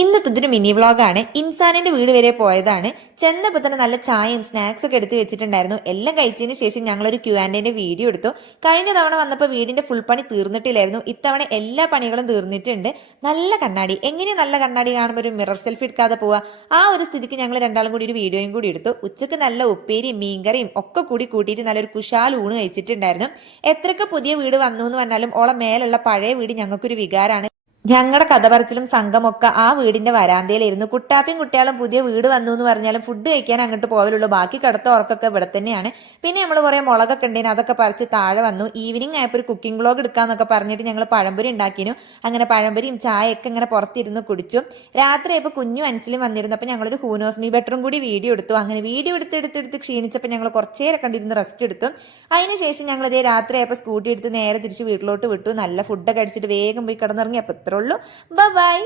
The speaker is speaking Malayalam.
ഇന്നത്തെ മിനി വ്ളോഗാണ്. ഇൻസാനിന്റെ വീട് വരെ പോയതാണ്. ചെന്നപ്പോൾ തന്നെ നല്ല ചായയും സ്നാക്സ് ഒക്കെ എടുത്ത് വെച്ചിട്ടുണ്ടായിരുന്നു. എല്ലാം കഴിച്ചതിന് ശേഷം ഞങ്ങളൊരു Q&A വീഡിയോ എടുത്തു. കഴിഞ്ഞ തവണ വന്നപ്പോൾ വീടിന്റെ ഫുൾ പണി തീർന്നിട്ടില്ലായിരുന്നു. ഇത്തവണ എല്ലാ പണികളും തീർന്നിട്ടുണ്ട്. നല്ല കണ്ണാടി, എങ്ങനെയാ നല്ല കണ്ണാടി കാണുമ്പോൾ ഒരു മിറർ സെൽഫി എടുക്കാതെ പോവാ? ആ ഒരു സ്ഥിതിക്ക് ഞങ്ങൾ രണ്ടാളും കൂടി ഒരു വീഡിയോയും കൂടി എടുത്തു. ഉച്ചക്ക് നല്ല ഉപ്പേരിയും മീൻകറിയും ഒക്കെ കൂടി കൂട്ടിയിട്ട് നല്ലൊരു കുശാൽ ഊണ് കഴിച്ചിട്ടുണ്ടായിരുന്നു. എത്രയൊക്കെ പുതിയ വീട് വന്നു എന്ന് പറഞ്ഞാലും ഓളെ മേലുള്ള പഴയ വീട് ഞങ്ങൾക്കൊരു വികാരമാണ്. ഞങ്ങളുടെ കഥ പറച്ചിലും സംഘമൊക്കെ ആ വീടിന്റെ വരാന്തയിലായിരുന്നു. കുട്ടാപ്പിയും കുട്ടികളും പുതിയ വീട് വന്നു എന്ന് പറഞ്ഞാലും ഫുഡ് കഴിക്കാൻ അങ്ങോട്ട് പോകലുള്ളൂ. ബാക്കി കിടത്ത ഉറക്കൊക്കെ ഇവിടെ തന്നെയാണ്. പിന്നെ നമ്മൾ കുറെ മുളകൊക്കെ ഉണ്ടേന്, അതൊക്കെ പറിച്ച് താഴെ വന്നു. ഈവനിങ് ആയപ്പോൾ ഒരു കുക്കിംഗ് വ്ളോഗ് എടുക്കാന്നൊക്കെ പറഞ്ഞിട്ട് ഞങ്ങൾ പഴംപൊരി ഉണ്ടാക്കിനു. അങ്ങനെ പഴംപൊരിയും ചായയൊക്കെ ഇങ്ങനെ പുറത്തിരുന്ന് കുടിച്ചു. രാത്രി ആയപ്പോൾ കുഞ്ഞു മനസ്സിലും വന്നിരുന്നു. അപ്പോൾ ഞങ്ങളൊരു ഹൂനോസ്മി ബെറ്ററും കൂടി വീഡിയോ എടുത്തു. അങ്ങനെ വീഡിയോ എടുത്ത് ക്ഷീണിച്ചപ്പോൾ ഞങ്ങൾ കുറച്ചേരെ കണ്ടിരുന്ന് റെസ്റ്റ് എടുത്തു. അതിനുശേഷം ഞങ്ങൾ ഇതേ രാത്രി ആയപ്പോൾ സ്കൂട്ടി എടുത്ത് നേരെ തിരിച്ച് വീട്ടിലോട്ട് വിട്ടു. നല്ല ഫുഡൊക്കെ അടിച്ചിട്ട് വേഗം പോയി കിടന്നിറങ്ങി. അപ്പോൾ ഇത്രയുള്ളൂ. ബൈ.